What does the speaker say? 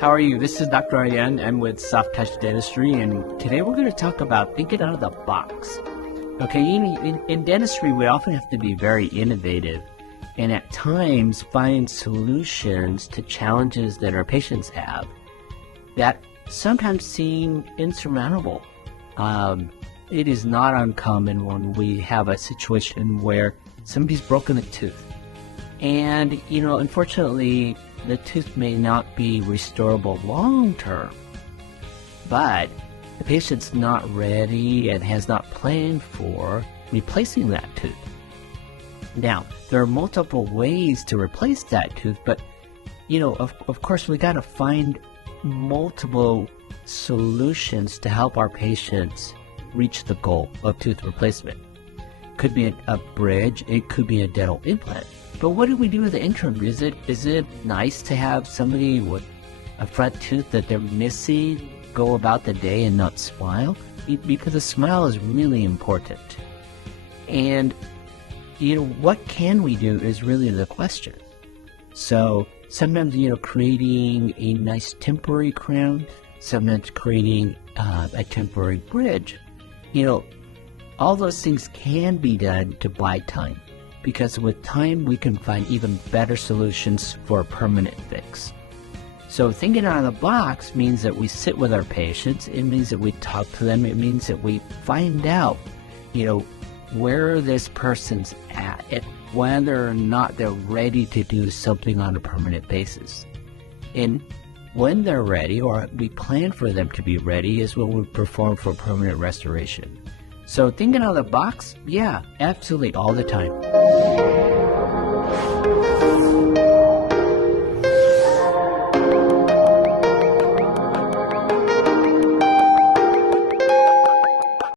How are you? This is Dr. Owyoung. I'm with Soft Touch Dentistry, and today we're going to talk about thinking out of the box. Okay, in dentistry, we often have to be very innovative and at times find solutions to challenges that our patients have that sometimes seem insurmountable. It is not uncommon when we have a situation where somebody's broken a tooth. And, unfortunately, the tooth may not be restorable long term, but the patient's not ready and has not planned for replacing that tooth. Now, there are multiple ways to replace that tooth, but, of course, we got to find multiple solutions to help our patients reach the goal of tooth replacement. It could be a bridge, it could be a dental implant. But what do we do with the interim? Is it nice to have somebody with a front tooth that they're missing go about the day and not smile? Because a smile is really important. And, what can we do is really the question. So sometimes, creating a nice temporary crown, sometimes creating a temporary bridge, all those things can be done to buy time. Because with time, we can find even better solutions for a permanent fix. So thinking out of the box means that we sit with our patients. It means that we talk to them. It means that we find out, where this person's at and whether or not they're ready to do something on a permanent basis. And when they're ready, or we plan for them to be ready, is when we perform for permanent restoration. So thinking out of the box, yeah, absolutely all the time.